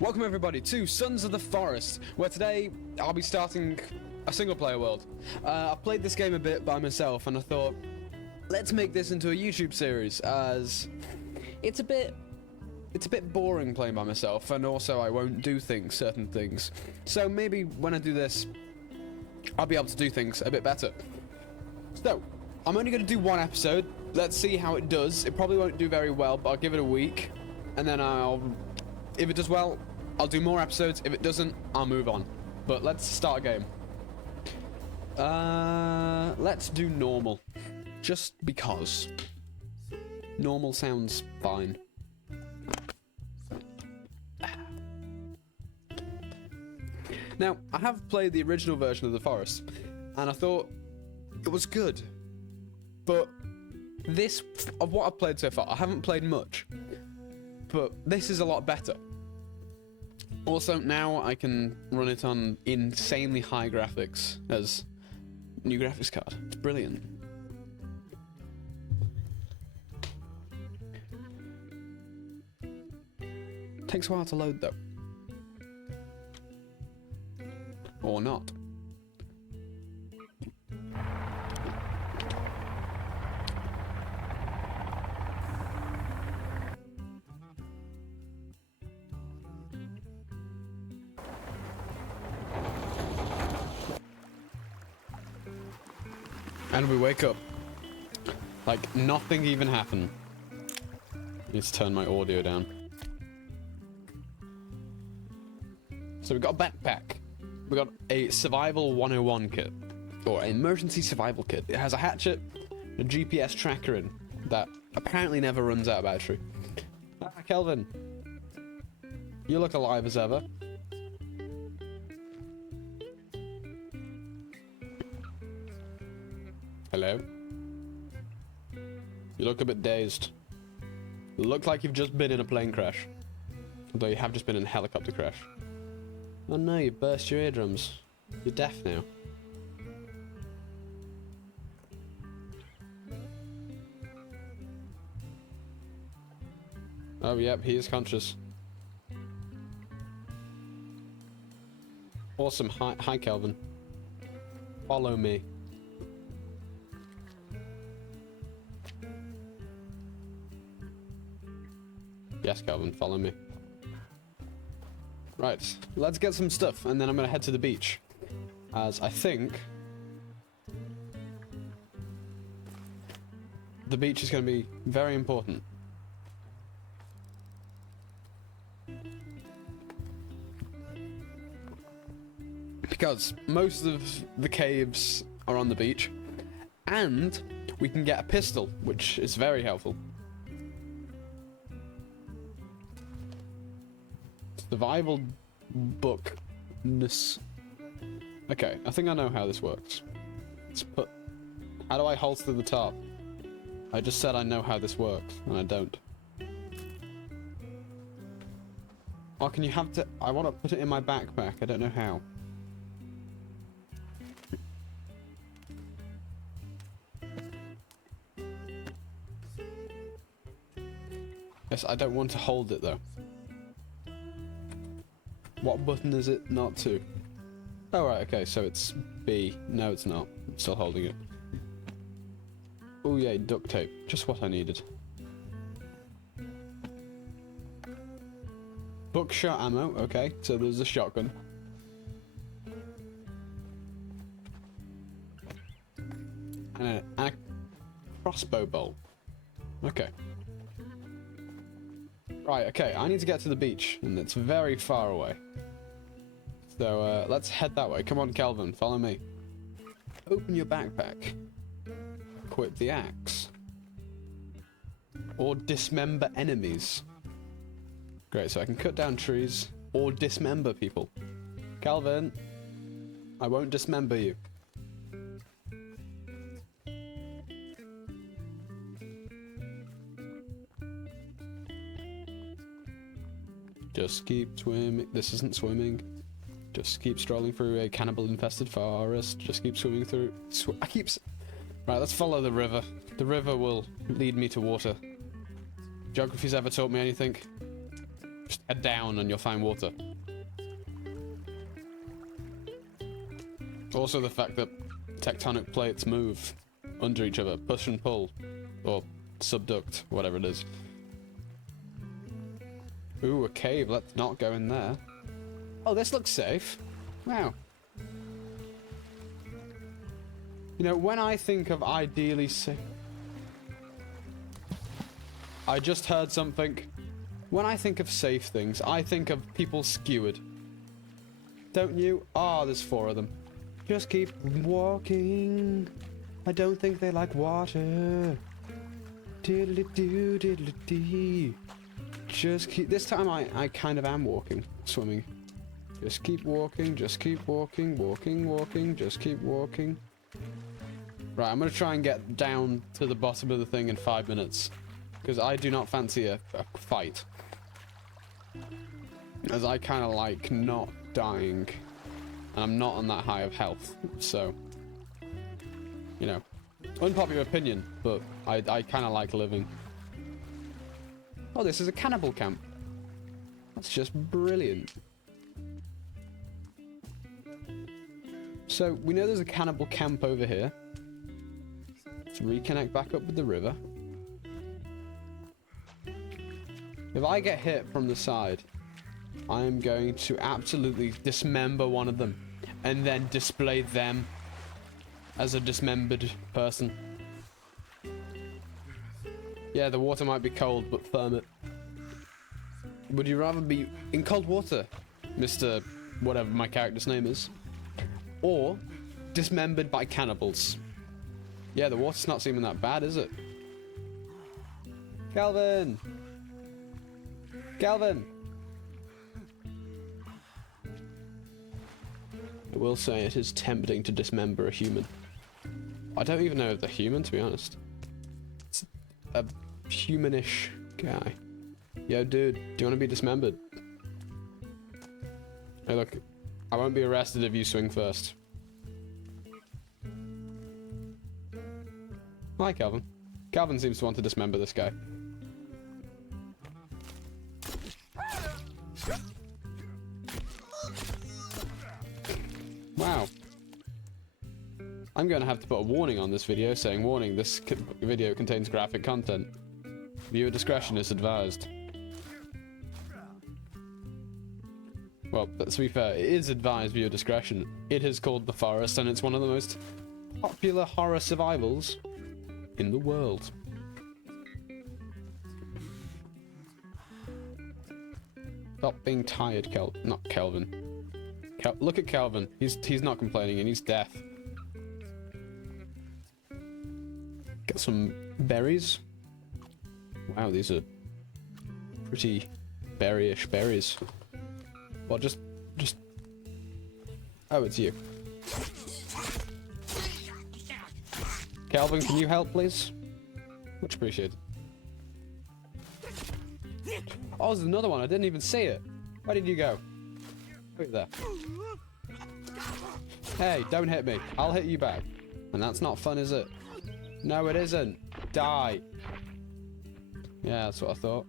Welcome everybody to Sons of the Forest, where today I'll be starting a single player world. I've played this game a bit by myself and I thought, let's make this into a YouTube series, as it's a bit boring playing by myself, and also I won't do certain things. So maybe when I do this, I'll be able to do things a bit better. So, I'm only going to do one episode. Let's see how it does. It probably won't do very well, but I'll give it a week, and then if it does well, I'll do more episodes. If it doesn't, I'll move on. But let's start a game. Let's do normal. Just because. Normal sounds fine. Now, I have played the original version of The Forest, and I thought it was good. But this, of what I've played so far, I haven't played much. But this is a lot better. Also, now I can run it on insanely high graphics as new graphics card. It's brilliant. Takes a while to load though. Or not. And we wake up. Like nothing even happened. Let's turn my audio down. So we got a backpack. We got a survival 101 kit. Or emergency survival kit. It has a hatchet, a GPS tracker in that apparently never runs out of battery. Ah, Kelvin. You look alive as ever. Hello? You look a bit dazed. You look like you've just been in a plane crash. Although you have just been in a helicopter crash. Oh no, you burst your eardrums. You're deaf now. Oh yep, he is conscious. Awesome. Hi Kelvin. Follow me. Yes, Kelvin, follow me. Right, let's get some stuff, and then I'm gonna head to the beach. As I think the beach is gonna be very important. Because most of the caves are on the beach, and we can get a pistol, which is very helpful. Survival bookness. Okay, I think I know how this works. Let's put... How do I holster the top? I just said I know how this works, and I don't. Oh, can you have to... I want to put it in my backpack. I don't know how. Yes, I don't want to hold it, though. What button is it not to? Oh right, okay, so it's B. No, it's not. I'm still holding it. Oh yeah, duct tape. Just what I needed. Buckshot ammo, okay, so there's a shotgun. And a crossbow bolt. Okay. Right, okay, I need to get to the beach, and it's very far away. So, let's head that way. Come on, Kelvin, follow me. Open your backpack. Equip the axe. Or dismember enemies. Great, so I can cut down trees, or dismember people. Kelvin, I won't dismember you. Just keep swimming. This isn't swimming. Just keep strolling through a cannibal-infested forest. Just keep swimming through... Right, let's follow the river. The river will lead me to water. Geography's ever taught me anything? Just head down and you'll find water. Also the fact that tectonic plates move under each other, push and pull, or subduct, whatever it is. Ooh, a cave, let's not go in there. Oh, this looks safe. Wow. You know, when I think of ideally safe... I just heard something. When I think of safe things, I think of people skewered. Don't you? Ah, there's 4 of them. Just keep walking. I don't think they like water. Diddly-doo, diddly-dee. Just keep... This time I kind of am walking. Swimming. Just keep walking, just keep walking. Walking, walking, just keep walking. Right, I'm gonna try and get down to the bottom of the thing in 5 minutes. Because I do not fancy a fight. As I kind of like not dying. And I'm not on that high of health. So, you know, unpopular opinion, but I kind of like living. Oh, this is a cannibal camp. That's just brilliant. So, we know there's a cannibal camp over here. Let's reconnect back up with the river. If I get hit from the side, I am going to absolutely dismember one of them and then display them as a dismembered person. Yeah, the water might be cold, but firm it. Would you rather be in cold water, Mr. whatever my character's name is, or dismembered by cannibals? Yeah, the water's not seeming that bad, is it? Calvin! Calvin! I will say it is tempting to dismember a human. I don't even know if they're human, to be honest. It's a humanish guy. Yo, dude, do you want to be dismembered? Hey, look, I won't be arrested if you swing first. Hi, Calvin. Calvin seems to want to dismember this guy. Wow. I'm going to have to put a warning on this video saying, warning, this video contains graphic content. Viewer discretion is advised. Well, to be fair, it is advised viewer discretion. It is called The Forest, and it's one of the most popular horror survivals in the world. Stop being tired, not Kelvin. Look at Calvin. He's not complaining, and he's deaf. Get some berries. Wow, these are pretty berry-ish berries. Well, just... Oh, it's you. Calvin, can you help, please? Much appreciated. Oh, there's another one. I didn't even see it. Where did you go? Over there. Hey, don't hit me. I'll hit you back. And that's not fun, is it? No, it isn't. Die. Yeah, that's what I thought.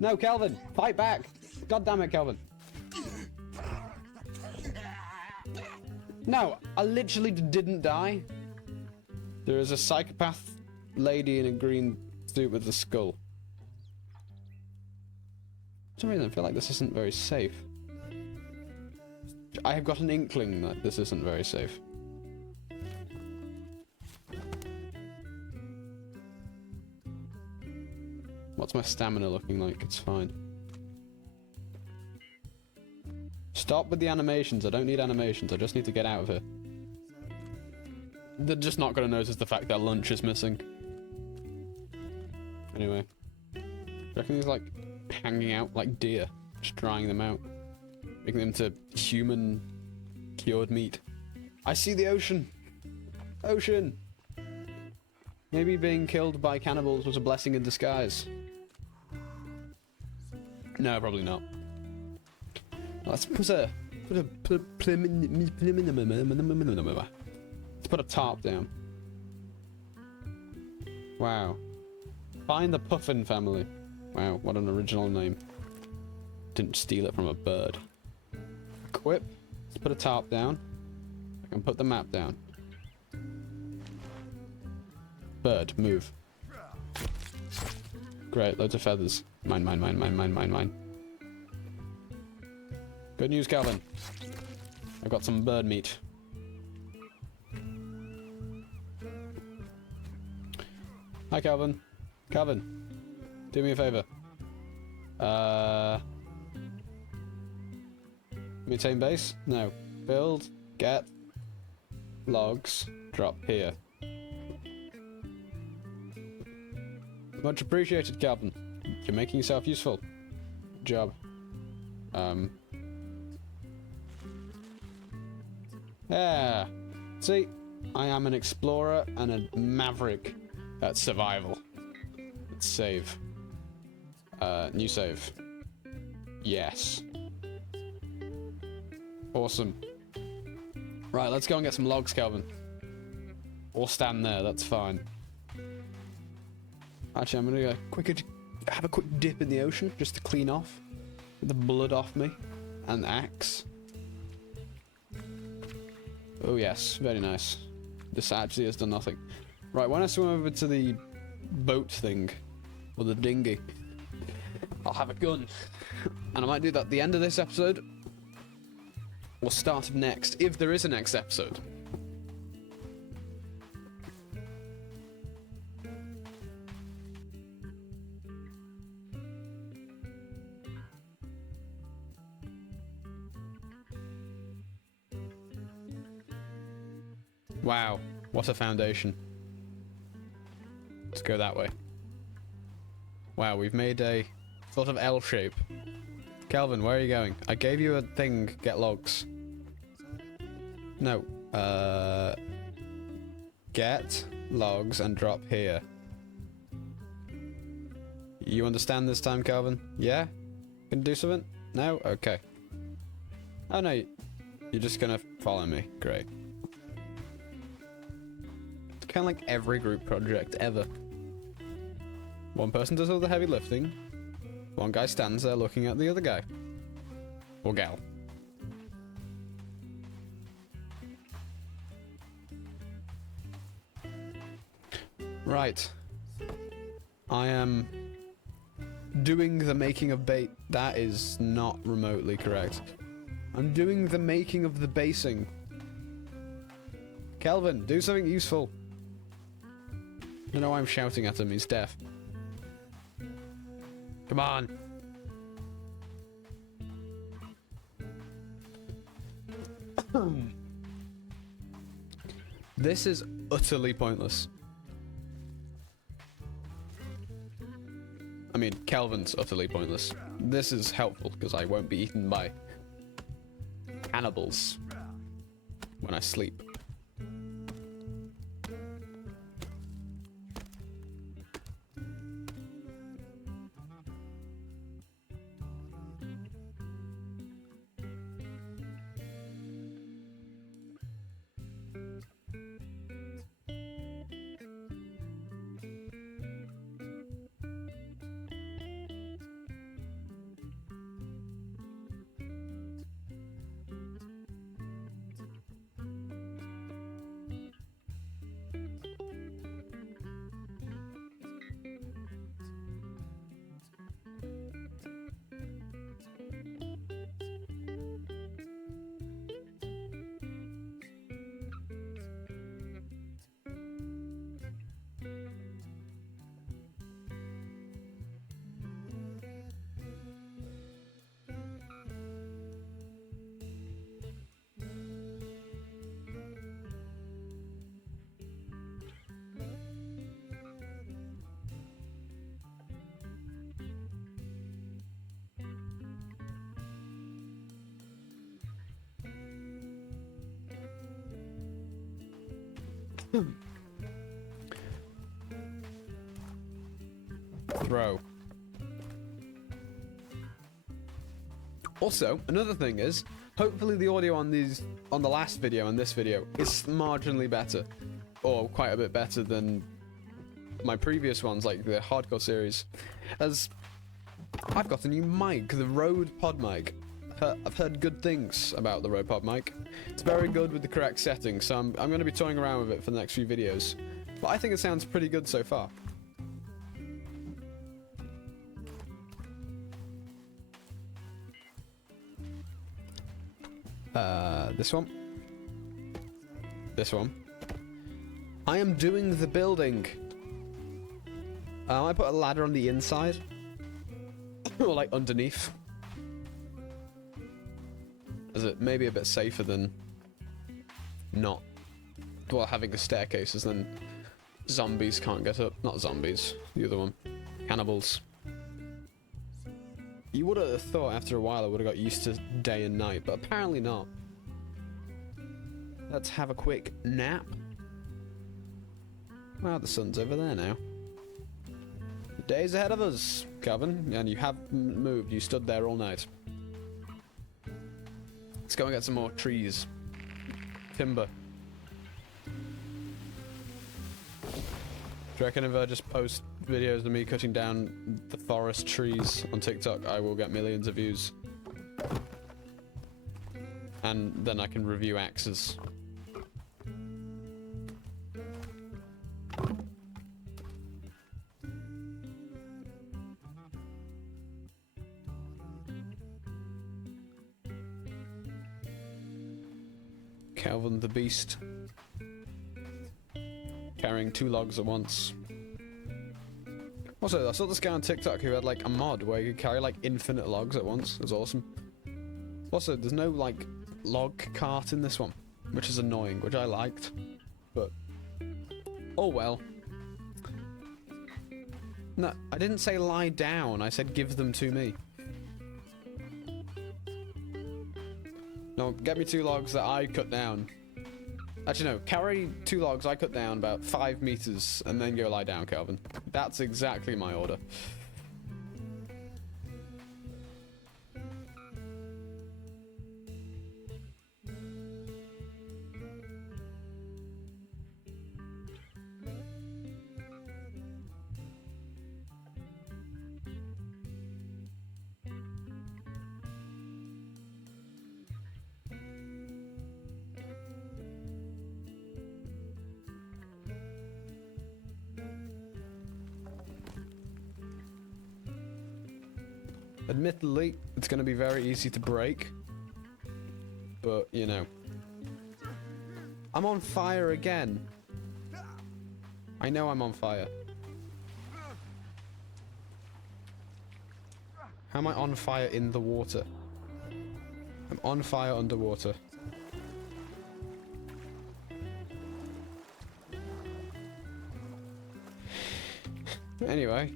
No, Kelvin! Fight back! God damn it, Kelvin. No, I literally didn't die. There is a psychopath lady in a green suit with a skull. For some reason, I feel like this isn't very safe. I have got an inkling that this isn't very safe. What's my stamina looking like? It's fine. Stop with the animations. I don't need animations. I just need to get out of here. They're just not going to notice the fact that lunch is missing. Anyway. Do you reckon he's like hanging out like deer? Just drying them out. Making them to human cured meat. I see the ocean! Ocean! Maybe being killed by cannibals was a blessing in disguise. No, probably not. Let's put a tarp down. Wow. Find the Puffin family. Wow, what an original name. didn't steal it from a bird. Equip. Let's put a tarp down. I can put the map down. Bird, move. Great, loads of feathers. Mine, mine, mine, mine, mine, mine, mine. Good news, Calvin. I've got some bird meat. Hi, Calvin. Calvin, do me a favor. Maintain base? No. Build, get, logs, drop here. Much appreciated, Calvin. You're making yourself useful. Good job. Yeah. See, I am an explorer and a maverick at survival. Let's save. New save. Yes. Awesome. Right, let's go and get some logs, Calvin. Or stand there, that's fine. Actually, I'm gonna go have a quick dip in the ocean just to clean off the blood off me and the axe. Oh yes, very nice. This actually has done nothing. Right, when I swim over to the boat thing, or the dinghy, I'll have a gun. And I might do that at the end of this episode, or start of next, if there is a next episode. Wow, what a foundation. Let's go that way. Wow, we've made a sort of L shape. Calvin, where are you going? I gave you a thing, get logs. No, get logs and drop here. You understand this time, Calvin? Yeah? Gonna do something? No? Okay. Oh no, you're just gonna follow me. Great. It's kind of like every group project ever. One person does all the heavy lifting. One guy stands there looking at the other guy. Or gal. Right. I am doing the making of bait. That is not remotely correct. I'm doing the making of the basing. Kelvin, do something useful. I don't know why I'm shouting at him, he's deaf. Come on. This is utterly pointless. I mean, Kelvin's utterly pointless. This is helpful because I won't be eaten by cannibals when I sleep. Throw. Also, another thing is, hopefully the audio on the last video and this video is marginally better, or quite a bit better than my previous ones, like the hardcore series, as I've got a new mic, the Rode Pod mic. I've heard good things about the Rode Pod mic. It's very good with the correct settings, so I'm going to be toying around with it for the next few videos. But I think it sounds pretty good so far. This one. This one. I am doing the building. I put a ladder on the inside. Or like underneath. Is it maybe a bit safer than not? Well, having a staircase is then zombies can't get up. Not zombies, the other one. Cannibals. You would have thought after a while I would have got used to day and night, but apparently not. Let's have a quick nap. Well, the sun's over there now. The day's ahead of us, Calvin, and you haven't moved. You stood there all night. Let's go and get some more trees. Timber. Do you reckon if I just post videos of me cutting down the forest trees on TikTok, I will get millions of views? And then I can review axes. Calvin the Beast. Carrying 2 logs at once. Also, I saw this guy on TikTok who had like a mod where you could carry like infinite logs at once. It was awesome. Also, there's no like log cart in this one, which is annoying, which I liked. But, oh well. No, I didn't say lie down, I said give them to me. No, get me 2 logs that I cut down. Actually, no. Carry 2 logs I cut down about 5 meters, and then go lie down, Calvin. That's exactly my order. Admittedly, it's going to be very easy to break. But, you know. I'm on fire again. I know I'm on fire. How am I on fire in the water? I'm on fire underwater. Anyway.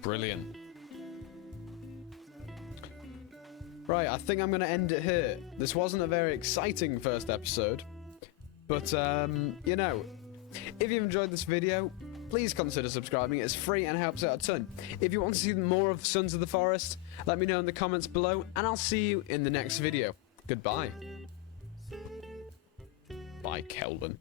Brilliant. Right, I think I'm going to end it here. This wasn't a very exciting first episode. But, you know, if you've enjoyed this video, please consider subscribing. It's free and helps out a ton. If you want to see more of Sons of the Forest, let me know in the comments below, and I'll see you in the next video. Goodbye. Bye, Kelvin.